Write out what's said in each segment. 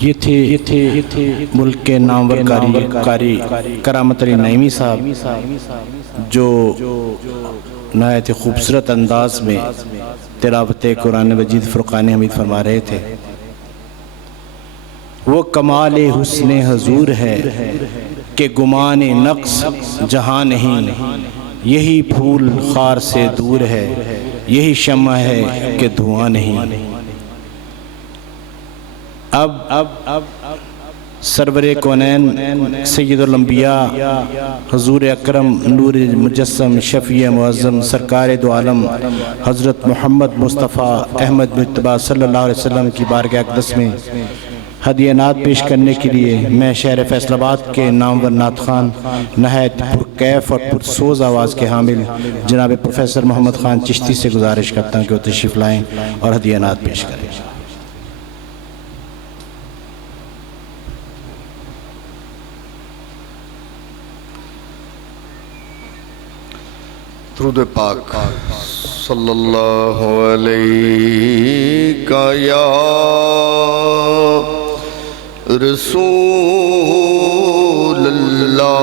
یہ تھے ملک کے نامور قاری کرامت علی نعیمی صاحب جو نہایت خوبصورت انداز میں تلاوت قرآن مجید فرقان حمید فرما رہے تھے۔ وہ کمال حسن حضور ہے کہ گمان نقص جہاں نہیں، یہی پھول خار سے دور ہے، یہی شمع ہے کہ دھواں نہیں۔ اب سرور کونین سید الانبیاء حضور اکرم نور مجسم شفیع معظم سرکار دو عالم حضرت محمد مصطفیٰ احمد مجتبیٰ صلی اللہ علیہ وسلم کی بارگاہ اقدس میں ہدیہ نعت پیش کرنے کے لیے میں شہر فیصل آباد کے نامور نعت خوان نہایت پرکیف اور پرسوز آواز کے حامل جناب پروفیسر محمد خان چشتی سے گزارش کرتا ہوں کہ وہ تشریف لائیں اور ہدیہ نعت پیش کریں۔ درود پاک صلی اللہ علیہ یا رسول اللہ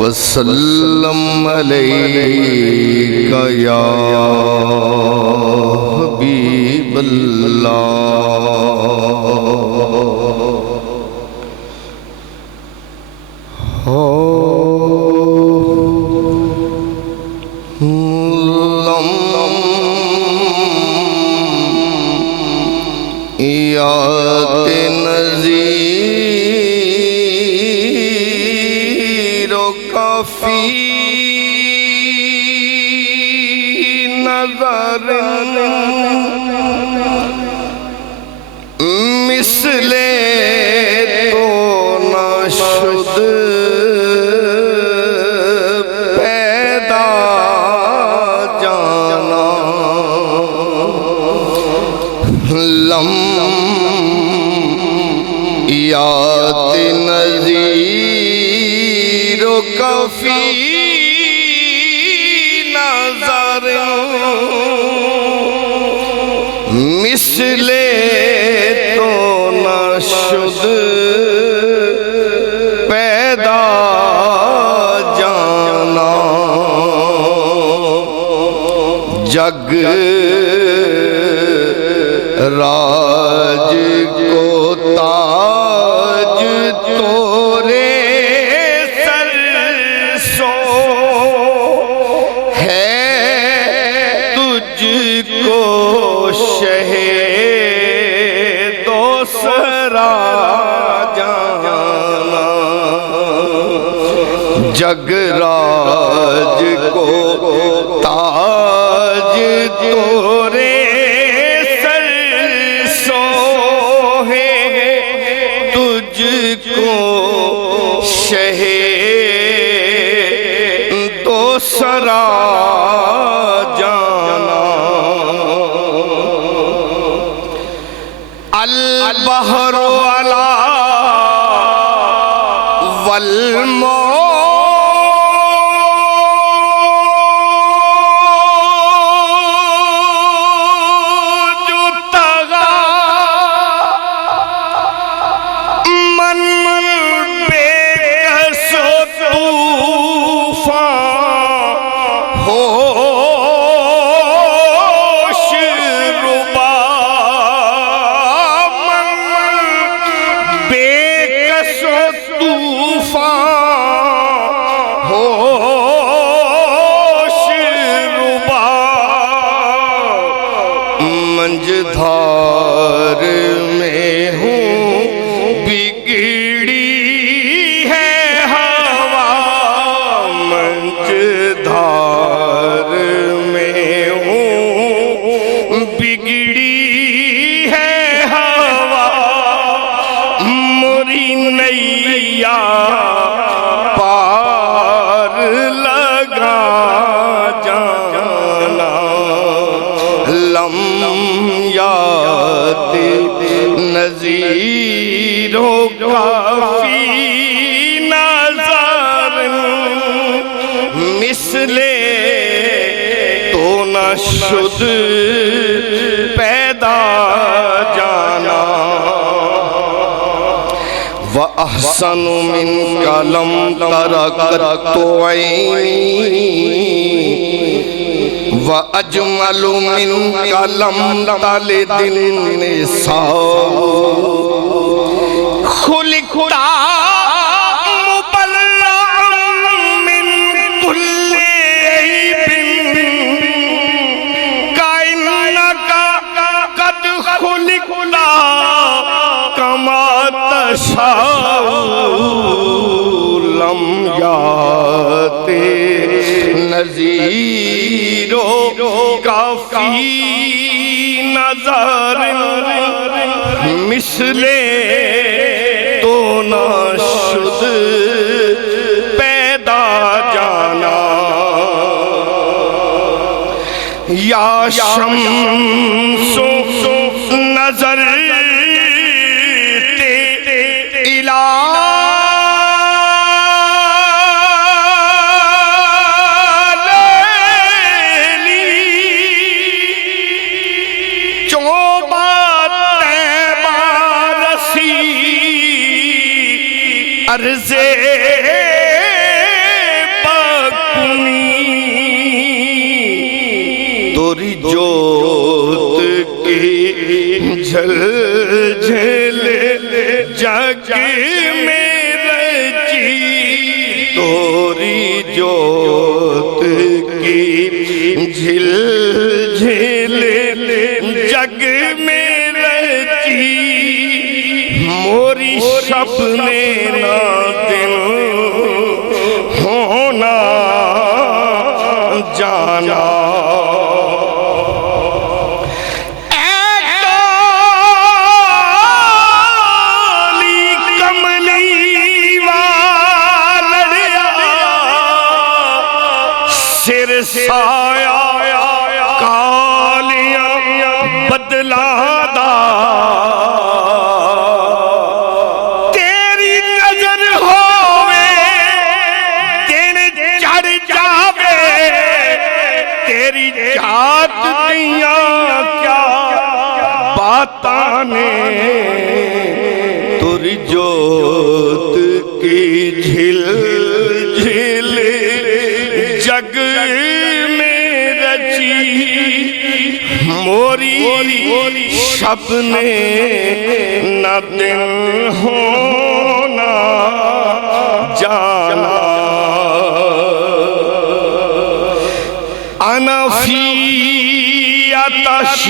وسلم علیہ یا حبیب اللہ۔ جگ راج کو تاج تورے سر سو ہے، تجھ کو شہ دوسرا جانا۔ جگ راج کو تاج تورے سر سو ہے، تجھ کو شہ دوسرا جانا۔ البحر علا والموج دھار میں ہوں بگڑی ہے ہوا، منج دھار میں ہوں بگڑی ہے ہوا، موری نیا پار لگا جانا۔ نظیروں کافی نظر مثل تو نہ شد وأحسن منك لم تركت عيني وأجمل منك لم تلد النساء خلقت مبرأ من كل عيب كأنك قد خلقت كما تشاء لم يأتِ نذیر کافی نظر مثل تو نہ شد پیدا جانا یا شمس نظر عرض بکنی توری جوت کی جھل جھل جگ میں رچی توری جوت کی جھل جھل جگ میں رچی موری شب نے جانا کالی کملی والڑیا سر سایہ کالیاں بدلا دا تیری نظر ہوئے دن چڑھ جاوے تیری جات دیاں کیا باتاں نے توری جوت کی جھل جھل جگ میں رچی موری شب نے نہ دن ہونا جانا انا فی عطش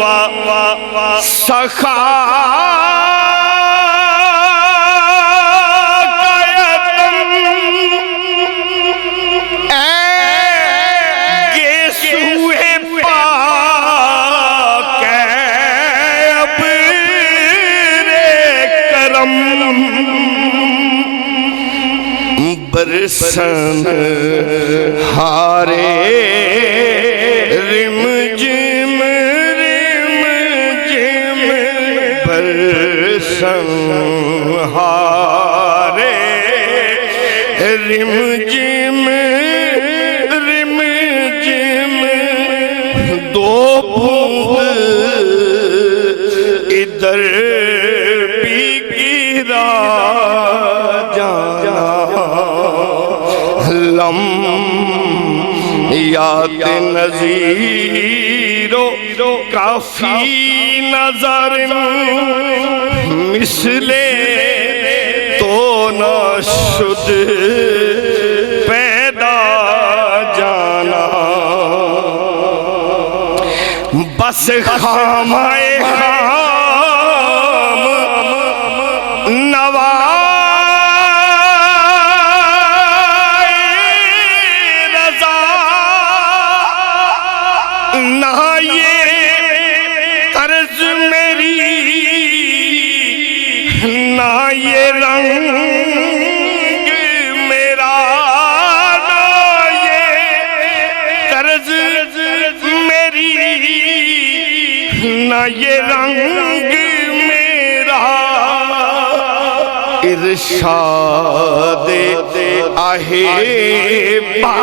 و سخاء گیسوئے پاک ابر کرم برسن ہارے رم جم برسن ہارے رم جم دو بوند ادھر بھی گرا جانا لم یات نظیر کافی نظر مثل تو نہ شد پیدا جانا بس خامائے خام نوائے رضا نہ یہ طرز میری نہ یہ رنگ میرا نہ یہ طرز میری نہ یہ رنگ میرا ارشاد آہے با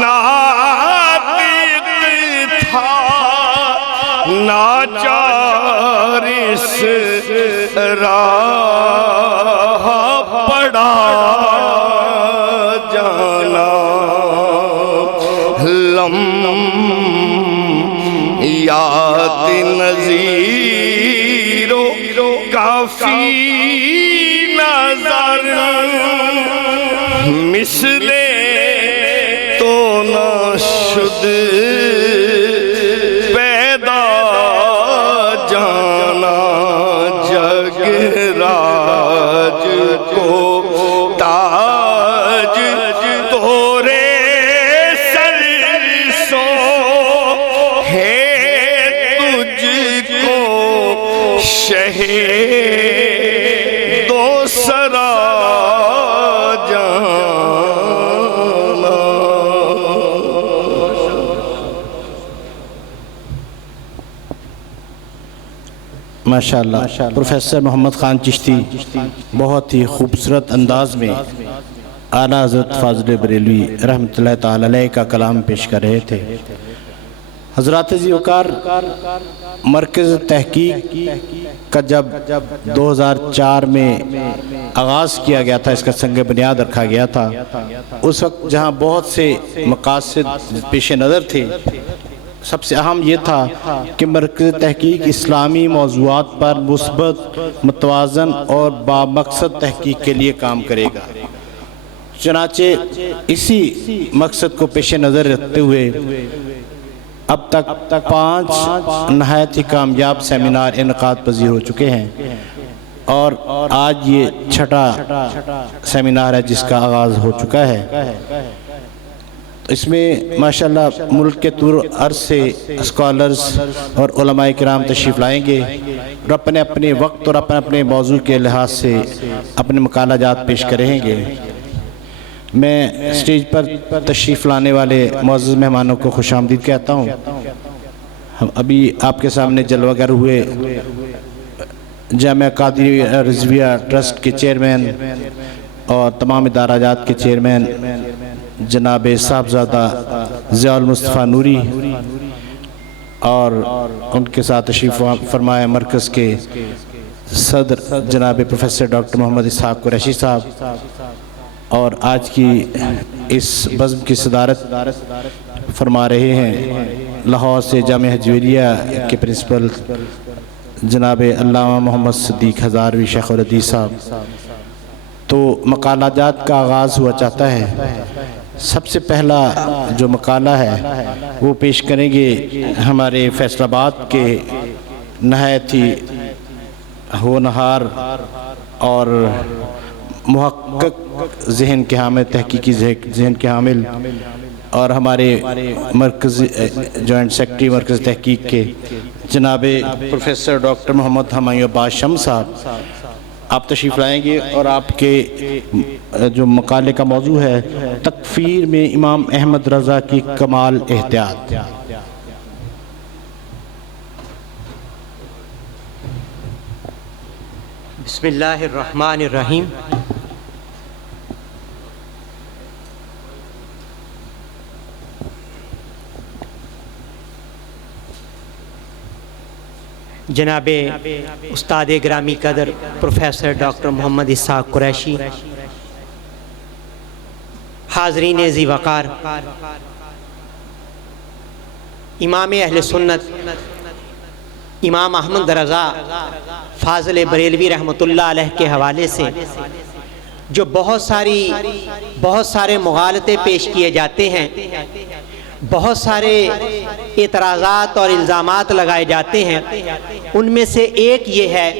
ناطق تھا ناچار اس راہ پڑا جانا لمحیات نظیر و کافی نظر مثل تو نہ شد پیدا جانا جگ راج کو تاج تورے سر سو ہے تجھ کو شہ دو سرا ماشاءاللہ پروفیسر محمد خان چشتی بہت ہی خوبصورت انداز میں اعلیٰ حضرت فاضل بریلوی رحمۃ اللہ تعالی علیہ کا کلام پیش کر رہے تھے۔ حضرات عزیز وقار، مرکز تحقیق کا جب 2004 میں آغاز کیا گیا تھا، اس کا سنگ بنیاد رکھا گیا تھا، اس وقت جہاں بہت سے مقاصد پیش نظر تھے، سب سے اہم یہ تھا کہ مرکز تحقیق اسلامی موضوعات پر مثبت، متوازن اور بامقصد تحقیق کے لیے کام کرے گا۔ چنانچہ اسی مقصد کو پیش نظر رکھتے ہوئے اب تک 5 نہایت ہی کامیاب سیمینار انعقاد پذیر ہو چکے ہیں، اور آج یہ 6واں سیمینار ہے جس کا آغاز ہو چکا ہے۔ اس میں ماشاءاللہ ملک کے طور عرض سے اسکالرز اور علماء کرام تشریف لائیں گے اور اپنے اپنے وقت اور اپنے اپنے موضوع کے لحاظ سے اپنے مقالہ جات پیش کریں گے۔ میں اسٹیج پر تشریف لانے والے معزز مہمانوں کو خوش آمدید کہتا ہوں۔ ہم ابھی آپ کے سامنے جلوہ گر ہوئے جامعہ قادری رضویہ ٹرسٹ کے چیئرمین اور تمام ادارہ جات کے چیئرمین جناب صاحبزادہ ضیاء المصطفیٰ نوری، اور ان کے ساتھ تشریف فرمایا مرکز کے صدر جناب پروفیسر ڈاکٹر محمد اسحاق قریشی صاحب، اور آج کی اس بزم کی صدارت فرما رہے ہیں لاہور سے جامعہ حجویریہ کے پرنسپل جناب علامہ محمد صدیق ہزاروی شیخ الحدیث صاحب۔ تو مقالہ جات کا آغاز ہوا چاہتا ہے۔ سب سے پہلا جو مقالہ ہے وہ پیش کریں گے ہمارے فیصل آباد کے نہایت ہی ہونہار اور محقق ذہن کے حامل، تحقیقی ذہن کے حامل، اور ہمارے مرکز جوائنٹ سیکرٹری مرکز تحقیق کے جناب پروفیسر ڈاکٹر محمد ہمایوں عباس شمس صاحب۔ آپ تشریف لائیں گے اور آپ کے جو مقالے کا موضوع ہے تکفیر میں امام احمد رضا کی کمال احتیاط۔ بسم اللہ الرحمن الرحیم۔ جناب استاد گرامی قدر پروفیسر ڈاکٹر محمد اسحاق قریشی، حاضرین ذی وقار، امام اہل سنت امام احمد رضا فاضل بریلوی رحمۃ اللہ علیہ کے حوالے سے جو بہت سارے مغالطے پیش کیے جاتے ہیں، بہت سارے اعتراضات اور الزامات لگائے جاتے ہیں، ان میں سے ایک یہ ہے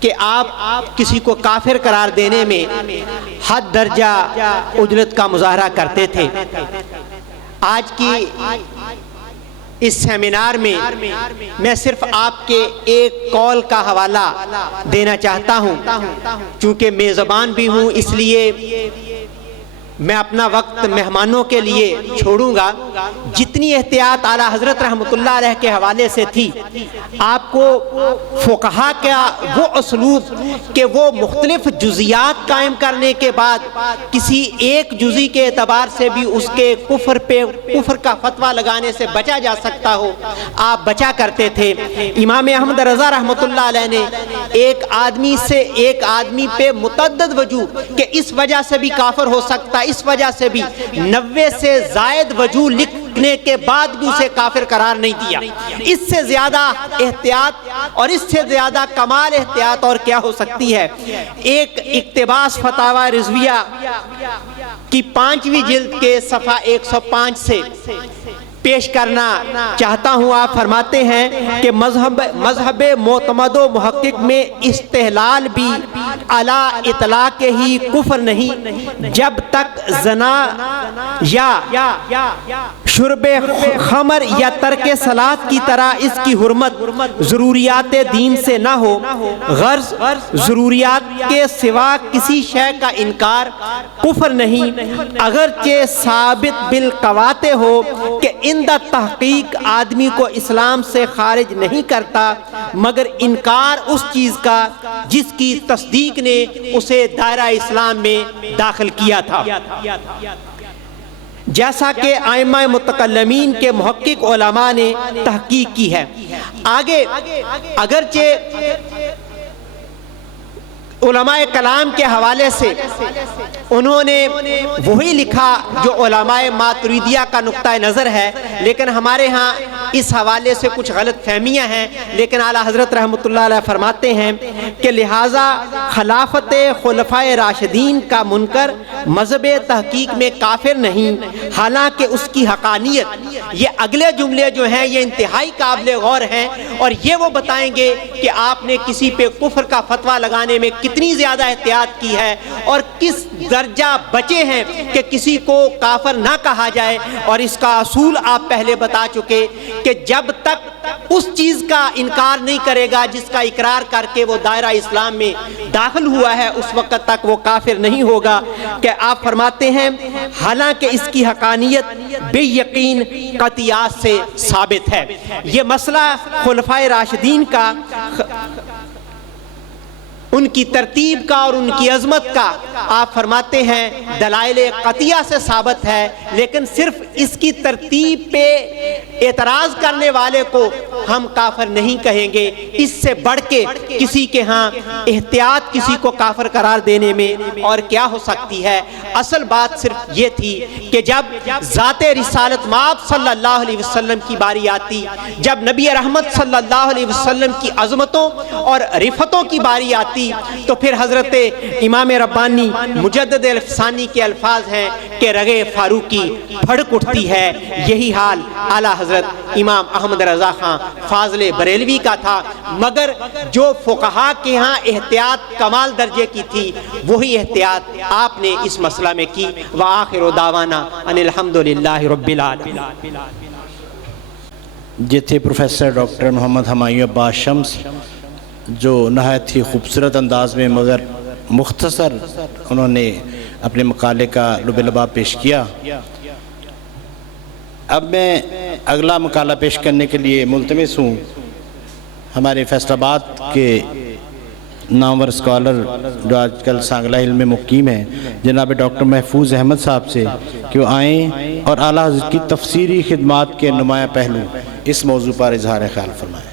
کہ آپ کسی کو کافر قرار دینے میں حد درجہ اجلت کا مظاہرہ کرتے تھے۔ آج کی اس سیمینار میں میں صرف آپ کے ایک قول کا حوالہ دینا چاہتا ہوں، چونکہ میزبان بھی ہوں، اس لیے میں اپنا وقت مہمانوں کے لیے چھوڑوں گا. جتنی احتیاط اعلیٰ حضرت رحمۃ اللہ علیہ کے حوالے سے تھی، آپ کو فقہا کا وہ اسلوب کہ وہ مختلف جزیات قائم کرنے کے بعد کسی ایک جزی کے اعتبار سے بھی اس کے کفر کا فتویٰ لگانے سے بچا جا سکتا ہو، آپ بچا کرتے تھے. امام احمد رضا رحمۃ اللہ علیہ نے ایک آدمی پہ متعدد وجوہ کہ اس وجہ سے بھی کافر ہو سکتا، اس وجہ سے بھی 90 سے زائد وجوہ لکھنے کے بعد بھی اسے کافر قرار نہیں دیا. اس سے زیادہ احتیاط اور اس سے زیادہ کمال احتیاط اور کیا ہو سکتی ہے. ایک اقتباس فتاوی رضویہ کی 5ویں جلد کے صفحہ 105 سے پیش کرنا چاہتا ہوں. آپ فرماتے ہیں کہ مذہب معتمد و محقق میں استحلال بھی علی اطلاق ہی کفر نہیں، جب تک زنا یا شرب خمر یا ترک صلاۃ کی طرح اس کی حرمت ضروریات دین سے نہ ہو. غرض ضروریات کے سوا کسی شے کا انکار کفر نہیں، اگرچہ ثابت بالقواطع ہو کہ اندہ تحقیق آدمی کو اسلام سے خارج نہیں کرتا، مگر انکار اس چیز کا جس کی تصدیق نے اسے دائرہ اسلام میں داخل کیا تھا. جیسا کہ ائمہ متکلمین کے محقق علماء نے تحقیق کی ہے. آگے اگرچہ علماء کلام کے حوالے سے انہوں نے وہی لکھا جو علماء ماتریدیہ کا نقطہ نظر ہے، لیکن ہمارے ہاں اس حوالے سے کچھ غلط فہمیاں ہیں. لیکن اعلیٰ حضرت رحمۃ اللہ علیہ فرماتے ہیں کہ لہٰذا خلافت خلفائے راشدین کا منکر مذہب تحقیق میں کافر نہیں، حالانکہ اس کی حقانیت، یہ اگلے جملے جو ہیں یہ انتہائی قابل غور ہیں اور یہ وہ بتائیں گے کہ آپ نے کسی پہ کفر کا فتویٰ لگانے میں کتنی زیادہ احتیاط کی ہے اور کس درجہ بچے ہیں کہ کسی کو کافر نہ کہا جائے. اور اس کا اصول آپ پہلے بتا چکے کہ جب تک اس چیز کا انکار نہیں کرے گا جس کا اقرار کر کے وہ دائرہ اسلام میں داخل ہوا ہے، اس وقت تک وہ کافر نہیں ہوگا. کہ آپ فرماتے ہیں حالانکہ اس کی حقانیت بے یقین قطعیات سے ثابت ہے. یہ مسئلہ خلفائے راشدین کا، ان کی ترتیب کا اور ان کی عظمت کا آپ فرماتے ہیں دلائل قطعیہ سے ثابت ہے، لیکن صرف اس کی ترتیب پہ اعتراض کرنے والے کو ہم کافر نہیں کہیں گے. اس سے بڑھ کے کسی کے ہاں احتیاط کسی کو کافر قرار دینے میں اور کیا ہو سکتی ہے. اصل بات صرف یہ تھی کہ جب ذات رسالت مآب صلی اللہ علیہ وسلم کی باری آتی، جب نبی رحمت صلی اللہ علیہ وسلم کی عظمتوں اور رفتوں کی باری آتی، تو پھر حضرت امام ربانی مجدد الفسانی کے الفاظ ہیں کہ رگے فاروقی پھڑک اٹھتی ہے. یہی حال اعلیٰ حضرت امام احمد رضا خان فاضل بریلوی کا تھا، مگر جو فقہا کے ہاں احتیاط کمال درجے کی تھی وہی احتیاط آپ نے اس مسئلہ میں کی. وآخر دعوانا ان الحمدللہ رب العالمین. جتھے پروفیسر ڈاکٹر محمد ہمایوں عباس شمس جو نہایت ہی خوبصورت انداز میں مگر مختصر انہوں نے اپنے مقالے کا لب لباب پیش کیا. اب میں اگلا مقالہ پیش کرنے کے لیے ملتمس ہوں ہمارے فیصل آباد کے نامور اسکالر جو آج کل سانگلہ ہل میں مقیم ہیں جناب ڈاکٹر محفوظ احمد صاحب سے کہ وہ آئیں اور اعلیٰ حضرت کی تفسیری خدمات کے نمایاں پہلو اس موضوع پر اظہار خیال فرمائیں.